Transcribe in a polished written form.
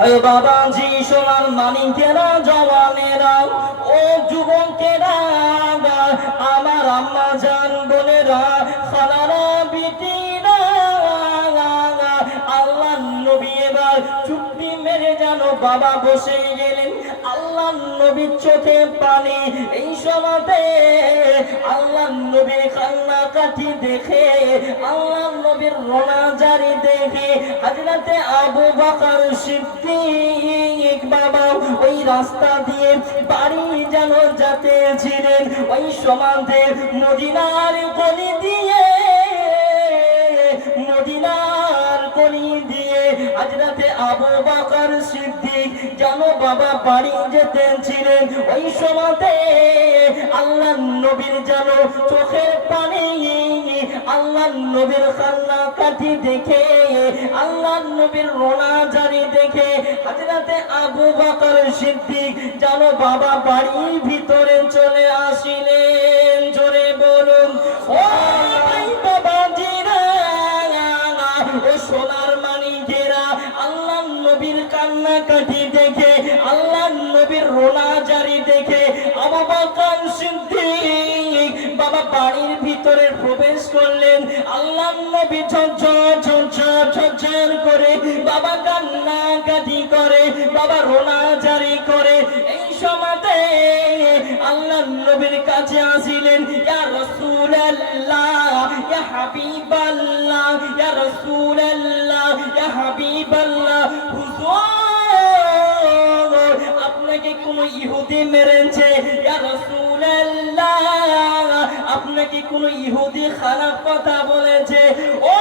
ওই বাবাজি সোনার মানিকেরা জওয়ানেরা ও যুবকেরা আমার আম্মা জান বোনেরা খালারা বিটিরা আল্লাহ নবী এবার চুপটি মেরে জানো বাবা বসে গেলেন। আল্লাহ নবীর চোখে পানি। এই সময়তে আল্লাহ নবীর কান্নাকাটি দেখে, আল্লাহ নবীর রোনাজারি দেখে হযরতে আবু বকর সিদ্দিক বাবা ওই রাস্তা দিয়ে বাড়ি যেন যেতেছিলেন। ওই সময়তে মদিনার গলি দিয়ে, মদিনার গলি দিয়ে হযরতে আবু বকর সিদ্দিক যেন বাবা বাড়ি যেতেছিলেন। ওই সময়তে আল্লাহ নবীর যেন চোখের পানি, আল্লাহ নবীর কান্নাকাটি দেখে, আল্লাহ নবীর রোনাজারি দেখে হযরতে আবু বকর সিদ্দিক যেন বাবা বাড়ির ভিতরে চলে আসিলেন। জোরে বলুন ও ভাই বাবাজিরা, ও সোনার মানিকেরা, আল্লাহ নবীর কান্নাকাটি দেখে, আল্লাহ নবীর রোনাজারি দেখে আবু বকর সিদ্দিক বাবা বাড়ির ভিতরে প্রবেশ করলেন। আল্লাহ নবী ঝরঝর করে বাবা কান্নাকাটি করে, বাবা রোনাজারি করে। এই সময়তে আল্লাহ নবীর কাছে আসিলেন। ইয়া রাসূলুল্লাহ, ইয়া হাবিবাল্লাহ, ইয়া রাসূলুল্লাহ, ইয়া হাবিবাল্লাহ, হুজুর আপনাকে কোন ইহুদি মেরেছে? ইয়া রাসূলুল্লাহ আপনাকে কোন ইহুদি খারাপ কথা বলেছে? ও